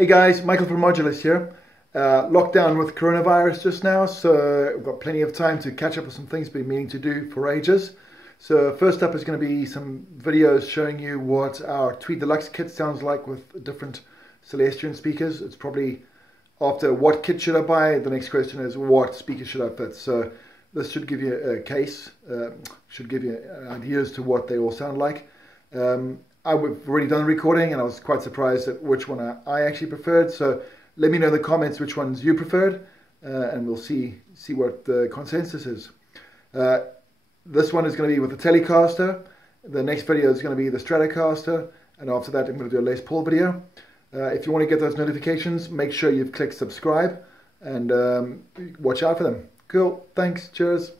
Hey guys, Michael from Modulus here. Lockdown with coronavirus just now, so we've got plenty of time to catch up with some things we've been meaning to do for ages. So first up is going to be some videos showing you what our Tweed Deluxe kit sounds like with different Celestion speakers. It's probably after what kit should I buy, the next question is what speaker should I fit. So this should give you a case, should give you ideas to what they all sound like. I've already done the recording and I was quite surprised at which one I actually preferred. So let me know in the comments which ones you preferred and we'll see what the consensus is. This one is going to be with the Telecaster. The next video is going to be the Stratocaster, and after that I'm going to do a Les Paul video. If you want to get those notifications, make sure you've clicked subscribe and watch out for them. Cool, thanks, cheers.